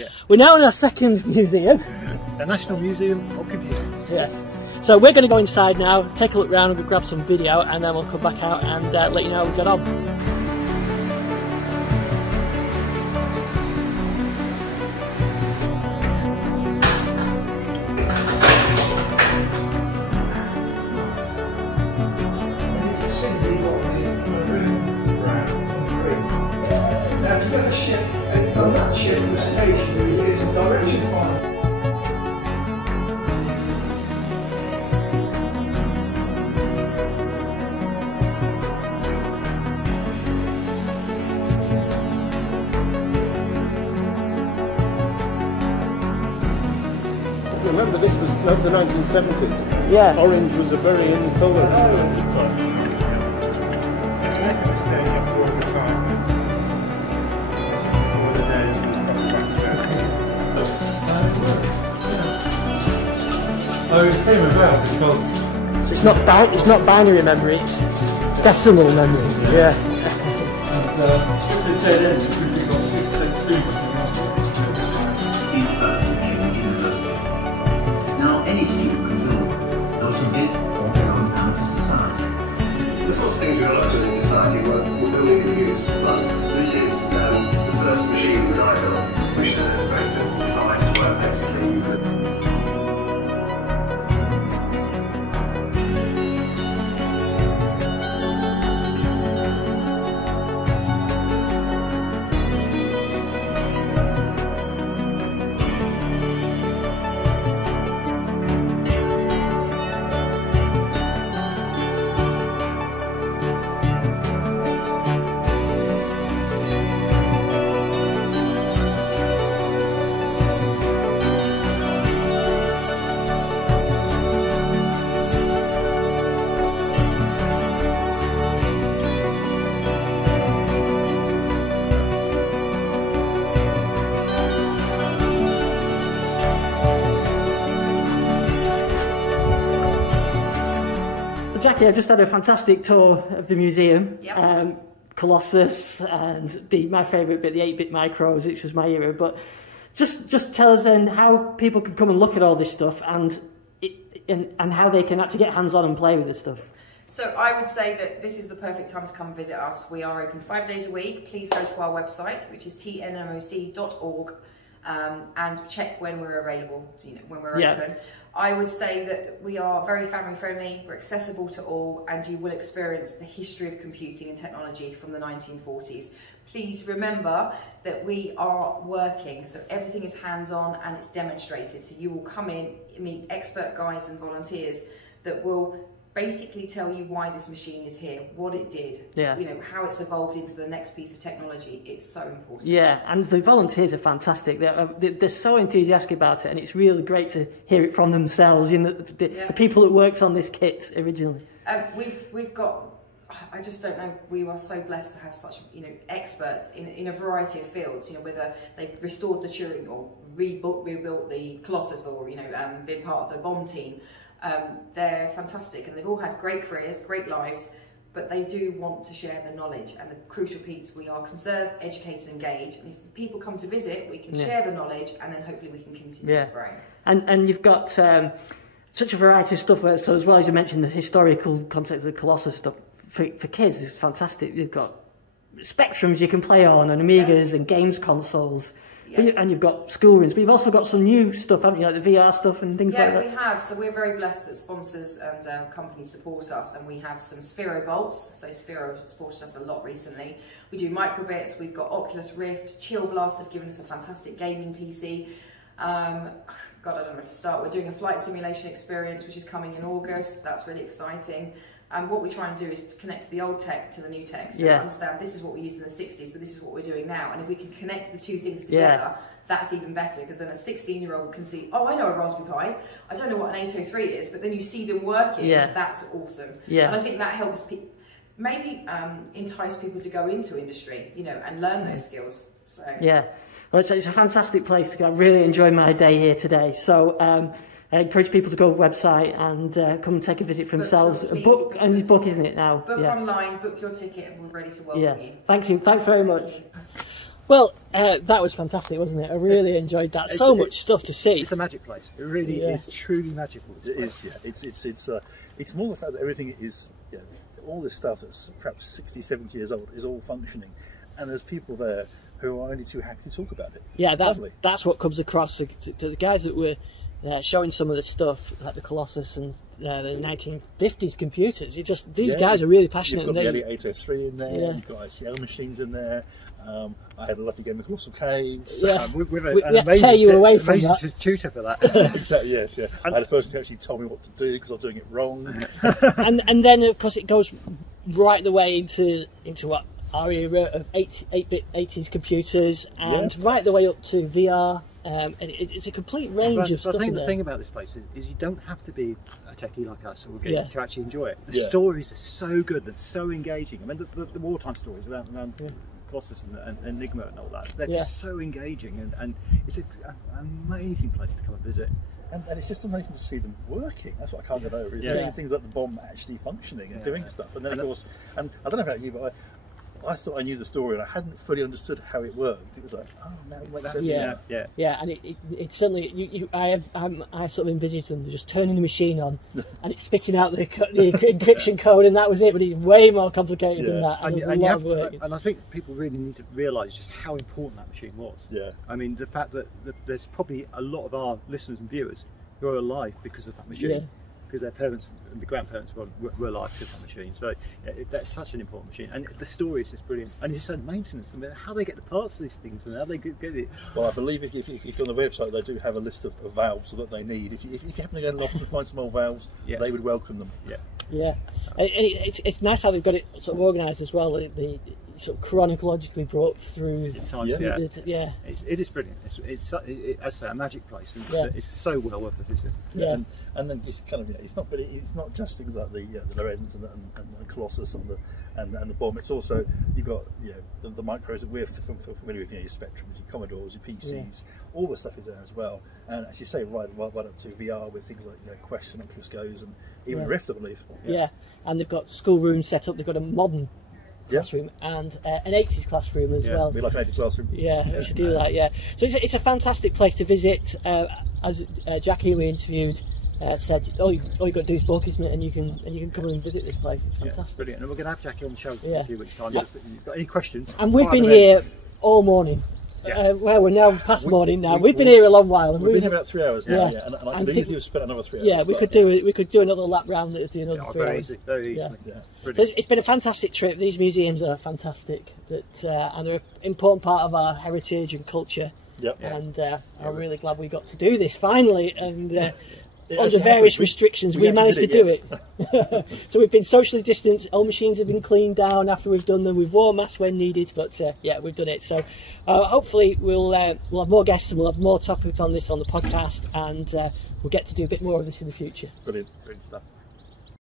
Yeah. We're now in our second museum. The National Museum of Computing. Yes. So we're going to go inside now, take a look around, and grab some video, and then we'll come back out and let you know how we got on. On that ship, the station is a direction finder. Remember, this was not the 1970s. Yeah. Orange was a very in colour. Oh, it came about because So it's not binary memory, it's decimal memory. Yeah. the dead end really got 6 Now, any student can build, not a bit or their own out of society. The sorts of things we like to in society were building computers, but this is the first machine that I built, which is a very simple device where basically you could. Jacqui, I've just had a fantastic tour of the museum. Yep. Colossus and my favourite bit, the 8-bit micros, which was my era. But just tell us then how people can come and look at all this stuff and how they can actually get hands-on and play with this stuff. So I would say that this is the perfect time to come and visit us. We are open 5 days a week. Please go to our website, which is tnmoc.org, and check when we're available, when we're open. I would say that we are very family friendly, we're accessible to all, and you will experience the history of computing and technology from the 1940s. Please remember that we are working, so everything is hands-on and it's demonstrated. So you will come in, meet expert guides and volunteers that will basically tell you why this machine is here, what it did, how it's evolved into the next piece of technology. It's so important. Yeah, and the volunteers are fantastic. They're so enthusiastic about it, and it's really great to hear it from themselves. The people that worked on this kit originally. We've got. I just don't know. We are so blessed to have such experts in a variety of fields. Whether they've restored the Turing or rebuilt the Colossus or been part of the bomb team. They're fantastic and they've all had great careers, great lives, but they do want to share the knowledge, and the crucial piece, we are conserve, educate and engage, and if people come to visit we can share the knowledge, and then hopefully we can continue to grow. And you've got such a variety of stuff, so as well as you mentioned the historical context of the Colossus stuff, for kids it's fantastic. You've got Spectrums you can play on, and Amigas and games consoles. And you've got school rooms, but you've also got some new stuff, haven't you, like the VR stuff and things like that? Yeah, we have. So we're very blessed that sponsors and companies support us, and we have some Sphero bolts. So Sphero have supported us a lot recently. We do microbits, we've got Oculus Rift, Chill Blast have given us a fantastic gaming PC. God, I don't know where to start. We're doing a flight simulation experience, which is coming in August. That's really exciting. And what we try and do is to connect the old tech to the new tech. So understand this is what we used in the 60s, but this is what we're doing now. And if we can connect the two things together, that's even better, because then a 16-year-old can see, oh, I know a Raspberry Pi. I don't know what an 803 is, but then you see them working. That's awesome. And I think that helps maybe entice people to go into industry, and learn those skills. So well, it's a fantastic place to go. I really enjoyed my day here today. So I encourage people to go to the website and come and take a visit for themselves. Book, isn't it now? Book online, book your ticket, and we're ready to welcome you. Thank you. Thanks very much. Well, that was fantastic, wasn't it? I really enjoyed that. So much stuff to see. It's a magic place. It really is truly magical. It is, yeah. It's more the fact that everything is, all this stuff that's perhaps 60, 70 years old is all functioning, and there's people there who are only too happy to talk about it. Yeah, that's what comes across to the guys that were showing some of the stuff, like the Colossus and the 1950s computers. These guys are really passionate. You've got the Elliott 803 in there. You've got ICL machines in there. I had a lucky game of Colossal Caves. Yeah. With We have to tear you away from that. Tutor for that. Exactly. Yes. Yeah. I had a person who actually told me what to do because I was doing it wrong. and then of course it goes right the way into what our era of 8-bit 80s computers, and right the way up to VR. And it's a complete range of stuff. I think the thing about this place is you don't have to be a techie like us to actually enjoy it. The Yeah. stories are so good and so engaging. I mean, the wartime stories around Colossus and Enigma and all that, they're just so engaging, and it's an amazing place to come and visit. And it's just amazing to see them working. That's what I can't get over. Is seeing things like the bomb actually functioning and doing stuff. And then of course, and I don't know about you, but I thought I knew the story and I hadn't fully understood how it worked. It was like, oh, now it makes sense. Yeah, and it certainly, I sort of envisaged them just turning the machine on and it's spitting out the encryption code, and that was it. But it's way more complicated than that. And I think people really need to realise just how important that machine was. Yeah. I mean, the fact that there's probably a lot of our listeners and viewers who are alive because of that machine. Yeah. Because their parents and the grandparents were alive because of that machine. So that's such an important machine, and the story is just brilliant. And it's like maintenance. I mean, how they get the parts of these things and how they get it. Well, I believe if you go on the website, they do have a list of valves that they need. If you happen to go and often find some old valves, they would welcome them. Yeah, and it's nice how they've got it sort of organised as well. The sort of chronologically brought through in time. It is brilliant. It's I say, a magic place, and it's so well worth a visit. Yeah. And then it's kind of it's not just things like the Lorenz and the Colossus and the bomb. It's also, you've got the micros that we're familiar with, your Spectrums, your Commodores, your PCs, all the stuff is there as well. And as you say, right up to VR with things like Quest and Oculus Go's and even Rift, I believe. Yeah, and they've got schoolrooms set up. They've got a modern classroom and an 80s classroom as well. We like an 80s classroom. We should do that. Yeah, so it's a fantastic place to visit. As Jacqui, we interviewed, said, all you got to do is book, isn't it? And you can come and visit this place. It's fantastic. It's brilliant. And we're going to have Jacqui on the show in a few weeks' time. If you've got any questions? And we've been here all morning. Well, we're now past morning now. We've been here a long while. We've been here about 3 hours now. And I could easily have spent another 3 hours. Yeah, we could do another lap round at the another 3 hours. Very easily. So it's been a fantastic trip. These museums are fantastic, and they're an important part of our heritage and culture. And I'm really glad we got to do this finally. And under various restrictions, we managed to do it. So we've been socially distanced. All machines have been cleaned down after we've done them. We've worn masks when needed, but we've done it. So hopefully we'll have more guests and we'll have more topics on this on the podcast, and we'll get to do a bit more of this in the future. Brilliant stuff.